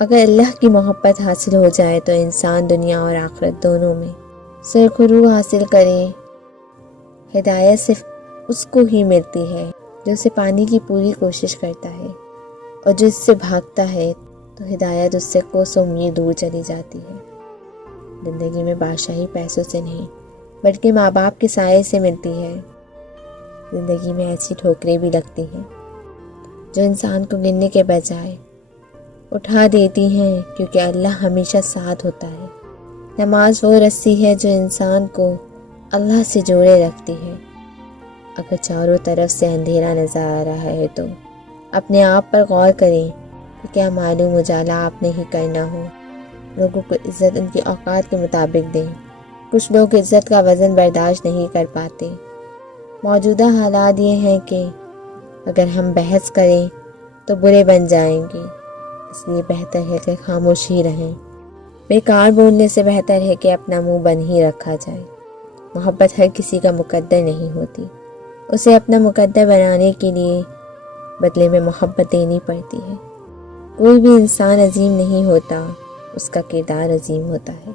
اگر اللہ کی محبت حاصل ہو جائے تو انسان دنیا اور آخرت دونوں میں سرخرو حاصل کرے۔ ہدایت صرف اس کو ہی ملتی ہے جو اسے پانے کی پوری کوشش کرتا ہے، اور جو اس سے بھاگتا ہے تو ہدایت اس سے کوسوں میل دور چلی جاتی ہے۔ زندگی میں بادشاہی پیسوں سے نہیں بلکہ ماں باپ کے سائے سے ملتی ہے۔ زندگی میں ایسی ٹھوکریں بھی لگتی ہیں جو انسان کو گننے کے بجائے اٹھا دیتی ہیں، کیونکہ اللہ ہمیشہ ساتھ ہوتا ہے۔ نماز وہ رسی ہے جو انسان کو اللہ سے جوڑے رکھتی ہے۔ اگر چاروں طرف سے اندھیرا نظر آ رہا ہے تو اپنے آپ پر غور کریں کہ کیا معلوم اجالا آپ نے ہی کرنا ہو۔ لوگوں کو عزت ان کی اوقات کے مطابق دیں۔ کچھ لوگ عزت کا وزن برداشت نہیں کر پاتے۔ موجودہ حالات یہ ہیں کہ اگر ہم بحث کریں تو برے بن جائیں گے، اس لیے بہتر ہے کہ خاموش ہی رہیں۔ بیکار بولنے سے بہتر ہے کہ اپنا منہ بند ہی رکھا جائے۔ محبت ہر کسی کا مقدر نہیں ہوتی، اسے اپنا مقدر بنانے کے لیے بدلے میں محبت دینی پڑتی ہے۔ کوئی بھی انسان عظیم نہیں ہوتا، اس کا کردار عظیم ہوتا ہے۔